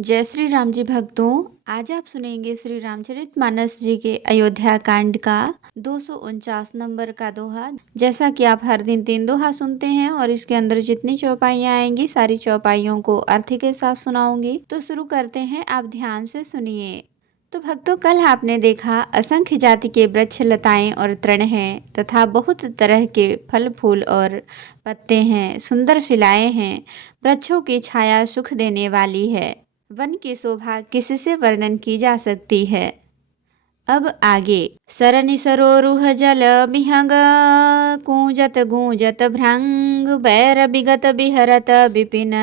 जय श्री राम जी भक्तों। आज आप सुनेंगे श्री रामचरितमानस जी के अयोध्या कांड का 249 नंबर का दोहा। जैसा कि आप हर दिन 3 दोहा सुनते हैं और इसके अंदर जितनी चौपाइयाँ आएंगी सारी चौपाइयों को अर्थ के साथ सुनाऊंगी। तो शुरू करते हैं, आप ध्यान से सुनिए। तो भक्तों, कल आपने देखा असंख्य जाति के वृक्ष, लताएं और तृण हैं तथा बहुत तरह के फल फूल और पत्ते हैं। सुंदर शिलाएं हैं। वृक्षों की छाया सुख देने वाली है। वन की शोभा किससे वर्णन की जा सकती है। अब आगे। सरनि सरोरुह जल बिहंग, कूंजत गूंजत भ्रंग, बैर बिगत बिहरत बिपिन,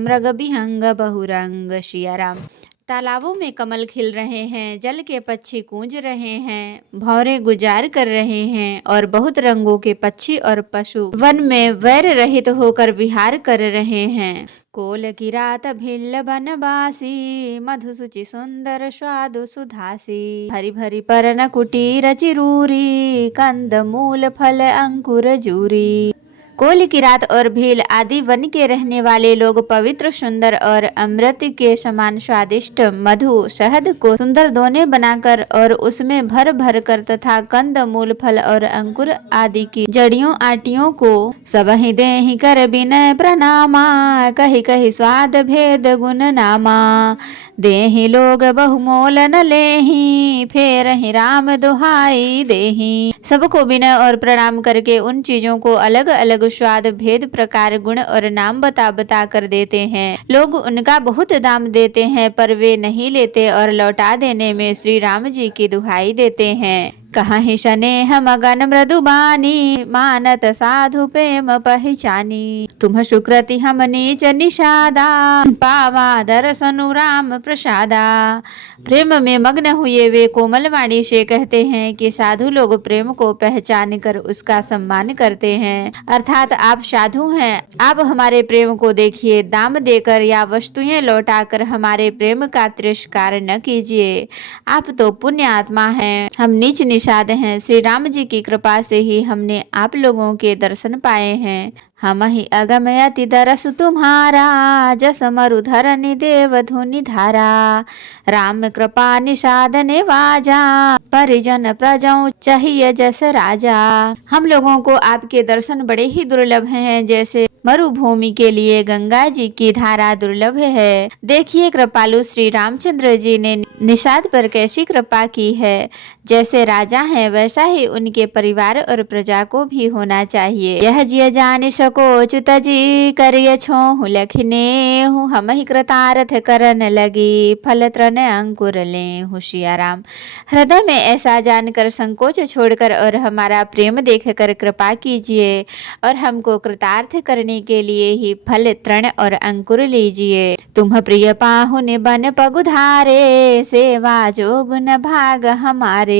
मृग बिहंग बहुरंग। सियाराम। तालाबों में कमल खिल रहे हैं, जल के पक्षी गूंज रहे हैं, भौरे गुजार कर रहे हैं और बहुत रंगों के पक्षी और पशु वन में वैर रहित होकर विहार कर रहे हैं। कोल किरात भिल्ल बनवासी, मधुसुचि सुंदर स्वादु सुधासी, भरी भरी परन कुटीर चिरूरी, कंद मूल फल अंकुर जूरी। कोल किरात और भील आदि वन के रहने वाले लोग पवित्र, सुंदर और अमृत के समान स्वादिष्ट मधु शहद को सुंदर दोने बनाकर और उसमें भर भर कर तथा कंद मूल फल और अंकुर आदि की जड़ियों आटियों को सबहि देहि कर विनय प्रणामा, कही कही स्वाद भेद गुण नामा। देहि लोग बहुमोल न लेहि, फेर ही राम दुहाई देहि। सबको विनय और प्रणाम करके उन चीजों को अलग अलग स्वाद भेद प्रकार गुण और नाम बता बता कर देते हैं। लोग उनका बहुत दाम देते हैं पर वे नहीं लेते और लौटा देने में श्री राम जी की दुहाई देते हैं। कहाहि स्नेह मगन मृदुबानी, मानत साधु प्रेम पहिचानी। तुम सुकृति हम नीच निषादा, पावा दर्शनु राम प्रसादा। प्रेम में मग्न हुए वे कोमल वाणी से कहते हैं कि साधु लोग प्रेम को पहचान कर उसका सम्मान करते हैं। अर्थात आप साधु हैं, आप हमारे प्रेम को देखिए, दाम देकर या वस्तुएं लौटाकर हमारे प्रेम का तिरस्कार न कीजिए। आप तो पुण्य आत्मा हैं, हम नीच निषाद हैं। श्री राम जी की कृपा से ही हमने आप लोगों के दर्शन पाए हैं। हम ही अगम अति दरस तुम्हारा, जस मरुधरनि देव धुनि धारा। राम कृपा निषाद ने वाजा, परिजन प्रजों चाहिए जस राजा। हम लोगों को आपके दर्शन बड़े ही दुर्लभ हैं, जैसे मरुभूमि के लिए गंगा जी की धारा दुर्लभ है। देखिए कृपालु श्री रामचंद्र जी ने निषाद पर कैसी कृपा की है। जैसे राजा हैं वैसा ही उनके परिवार और प्रजा को भी होना चाहिए। यह जिय जान सको च्युत जी, करिय छोहु लखने हूँ, हम ही कृतार्थ करन लगी, फल त्रन अंकुर ले होशियाराम। हृदय में ऐसा जानकर संकोच छोड़कर और हमारा प्रेम देखकर कृपा कीजिए और हमको कृतार्थ करने के लिए ही फल तृण और अंकुर लीजिए। तुम प्रिय पाहुन बन पगुधारे, सेवा जो गुण भाग हमारे।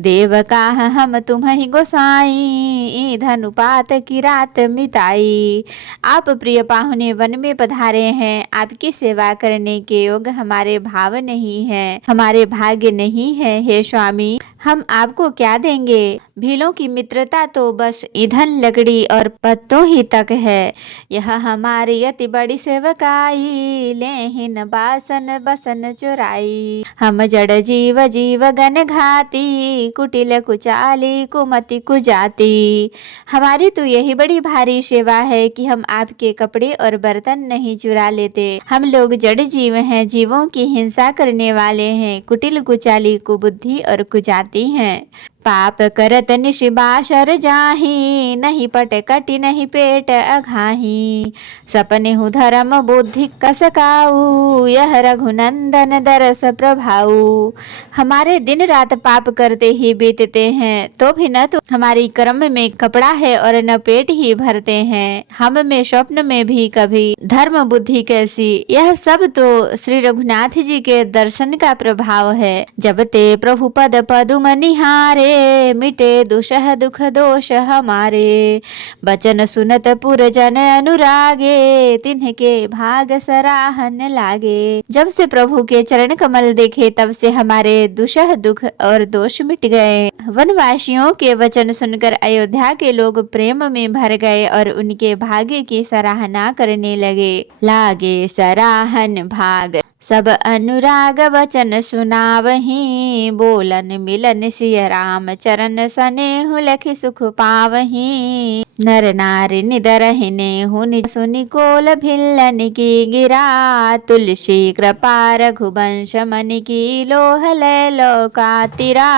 देव काह हम तुम ही गोसाई, धनुपात की रात मिताई। आप प्रिय पाहुने वन में पधारे हैं, आपकी सेवा करने के योग हमारे भाव नहीं है, हमारे भाग्य नहीं है। हे स्वामी, हम आपको क्या देंगे। भीलों की मित्रता तो बस ईंधन लकड़ी और पत्तों ही तक है। यह हमारी अति बड़ी सेवकाई, लेहिन बासन बसन चुराई। हम जड़ जीव जीव गन घाती, कुटिल कुचाली कुमति कुजाती। हमारी तो यही बड़ी भारी सेवा है कि हम आपके कपड़े और बर्तन नहीं चुरा लेते। हम लोग जड़ जीव हैं, जीवों की हिंसा करने वाले हैं, कुटिल कुचाली कुबुद्धि और कुजाती हैं। पाप करत निशिबाशर जाही, नहीं पट कटि नहीं पेट अघाही। सपने हु धर्म बुद्धि कसकाऊ, यह रघुनंदन दरस प्रभाऊ। हमारे दिन रात पाप करते ही बीतते हैं, तो भी न तो हमारी कर्म में कपड़ा है और न पेट ही भरते हैं। हम में स्वप्न में भी कभी धर्म बुद्धि कैसी। यह सब तो श्री रघुनाथ जी के दर्शन का प्रभाव है। जब ते प्रभु पद पदुम निहारे, मिटे दुषह दुख दोष हमारे। बचन सुनत पुरजन अनुरागे, तिन्हके भाग सराहन लागे। जब से प्रभु के चरण कमल देखे तब से हमारे दुषह दुख और दोष मिट गए। वनवासियों के वचन सुनकर अयोध्या के लोग प्रेम में भर गए और उनके भाग्य की सराहना करने लगे। लागे सराहन भाग। सब अनुराग वचन सुनावहीं, बोलन मिलन सिय राम चरण सनेहु लखि सुख पावहीं। नर नारी निदरहि नेहु सुनि कोल भिल्लन की गिरा, तुलसी कृपा रघुवंश मन की लोह लय लोकातिरा।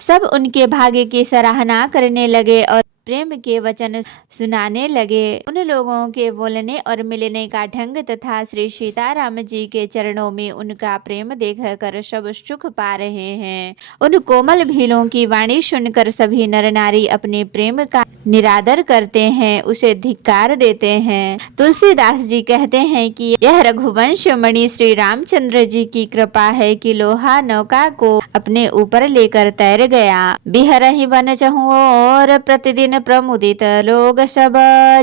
सब उनके भाग्य की सराहना करने लगे और प्रेम के वचन सुनाने लगे। उन लोगों के बोलने और मिलने का ढंग तथा श्री सीताराम जी के चरणों में उनका प्रेम देखकर सब सुख पा रहे हैं। उन कोमल भीलों की वाणी सुनकर सभी नर नारी अपने प्रेम का निरादर करते हैं, उसे धिक्कार देते हैं। तुलसीदास जी कहते हैं कि यह रघुवंश मणि श्री रामचंद्र जी की कृपा है कि लोहा नौका को अपने ऊपर लेकर तैर गया। बिहरहि बन चहुँ और प्रतिदिन प्रमुदित लोग सब,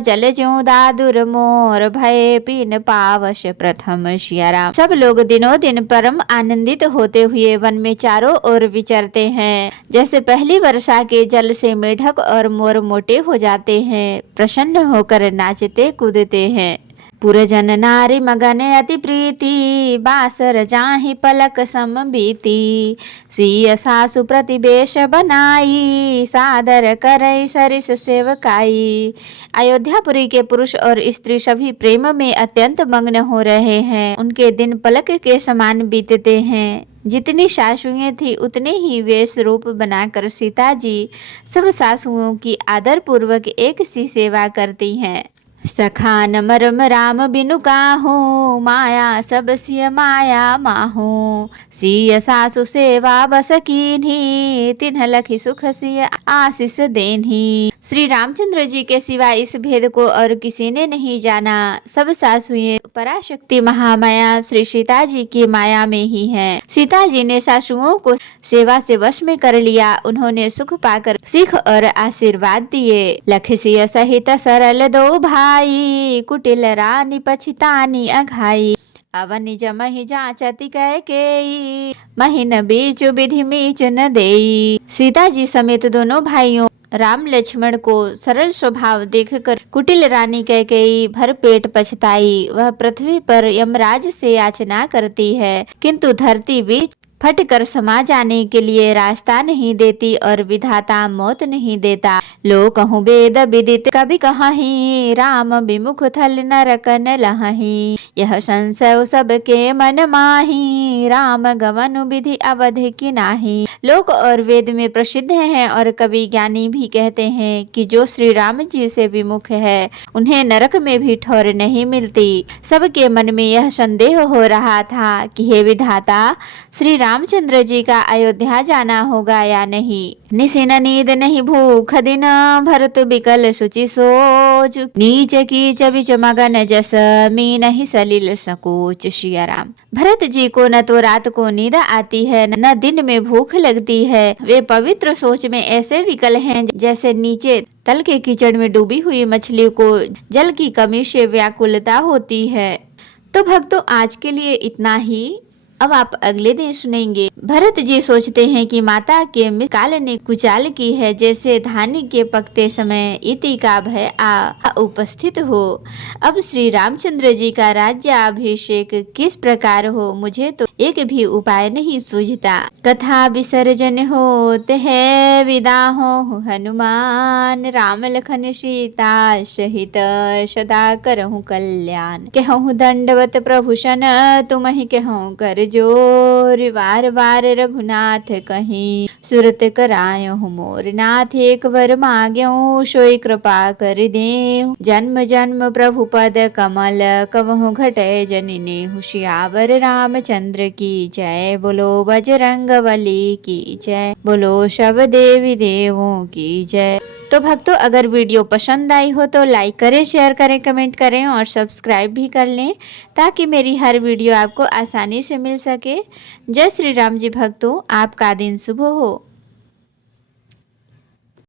जल ज्यों दादुर मोर भय पीन पावश प्रथम सिया राम। सब लोग दिनों दिन परम आनंदित होते हुए वन में चारों ओर विचरते हैं। जैसे पहली वर्षा के जल से मेढक और मोर मोटे हो जाते हैं, प्रसन्न होकर नाचते कूदते हैं। पुरजन नारी मगन अति प्रीति, बासर जाहि पलक सम बीती। सिय सासु प्रतिवेश बनाई, सादर करई सरिस सेवकाई। अयोध्यापुरी के पुरुष और स्त्री सभी प्रेम में अत्यंत मग्न हो रहे हैं। उनके दिन पलक के समान बीतते हैं। जितनी सासुएं थी उतने ही वेश रूप बनाकर सीता जी सब सासुओं की आदर पूर्वक एक सी सेवा करती हैं। सखान मरम राम बिनु काहू, माया सब सिय माया माहू। सिय सासु सेवा बस कीन्ही, तिन्ह लखि सुख सिय आशीष देन्ही। श्री रामचंद्र जी के सिवा इस भेद को और किसी ने नहीं जाना। सब सासुएं पराशक्ति महामाया श्री सीता जी की माया में ही हैं। सीता जी ने सासुओं को सेवा से वश में कर लिया। उन्होंने सुख पाकर सीख और आशीर्वाद दिए। लखि सिय सहित सरल दो भाई, कुटिल रानी पछितानी अघाई। अवनि जमहि जांचति कैकेयी, महिन बीचु विधि मीच न देई। सीता जी समेत दोनों भाइयों राम लक्ष्मण को सरल स्वभाव देखकर कुटिल रानी कैकेयी भर पेट पछताई। वह पृथ्वी पर यमराज से याचना करती है, किंतु धरती बीच फट कर समा जाने के लिए रास्ता नहीं देती और विधाता मौत नहीं देता। लो कहूँ वेद विदित कभी कहीं, राम विमुख थल नरकन लहही। यह संशय सबके मन माही, राम गवन विधि अवध की नाही। लोक और वेद में प्रसिद्ध हैं और कवि ज्ञानी भी कहते हैं कि जो श्री राम जी से विमुख है उन्हें नरक में भी ठौर नहीं मिलती। सबके मन में यह संदेह हो रहा था कि हे विधाता, श्री रामचंद्र जी का अयोध्या जाना होगा या नहीं। निसिन नींद नहीं भूख दिन, भरत बिकल सुचि सोच। नीच कीच बिच मगन जस, मी नहीं सलिल सकोच। सिया राम। भरत जी को न तो रात को नींद आती है न दिन में भूख लगती है। वे पवित्र सोच में ऐसे विकल हैं जैसे नीचे तल के कीचड़ में डूबी हुई मछली को जल की कमी से व्याकुलता होती है। तो भक्तों, आज के लिए इतना ही। अब आप अगले दिन सुनेंगे। भरत जी सोचते हैं कि माता के काल ने कुचाल की है, जैसे धान्य के पकते समय इति का भय आ उपस्थित हो। अब श्री रामचंद्र जी का राज्याभिषेक किस प्रकार हो, मुझे तो एक भी उपाय नहीं सूझता। कथा विसर्जन होते है, विदा हो हनुमान। राम लखन सीता सहित सदा करहु कल्याण। कहूँ दंडवत प्रभु सन, तुम ही कहूँ कर जोर। बार बार रघुनाथ कहीं, सुरत करायो मोर नाथ। एक वर मांग्यो, सोई कृपा कर देहु। जन्म जन्म प्रभु पद कमल, कवहु घटय जननी। सियावर रामचंद्र की जय, बोलो बजरंगबली की जय, बोलो सब देवी देवों की जय। तो भक्तों, अगर वीडियो पसंद आई हो तो लाइक करें, शेयर करें, कमेंट करें और सब्सक्राइब भी कर लें, ताकि मेरी हर वीडियो आपको आसानी से मिल सके। जय श्री राम जी भक्तों, आपका दिन शुभ हो।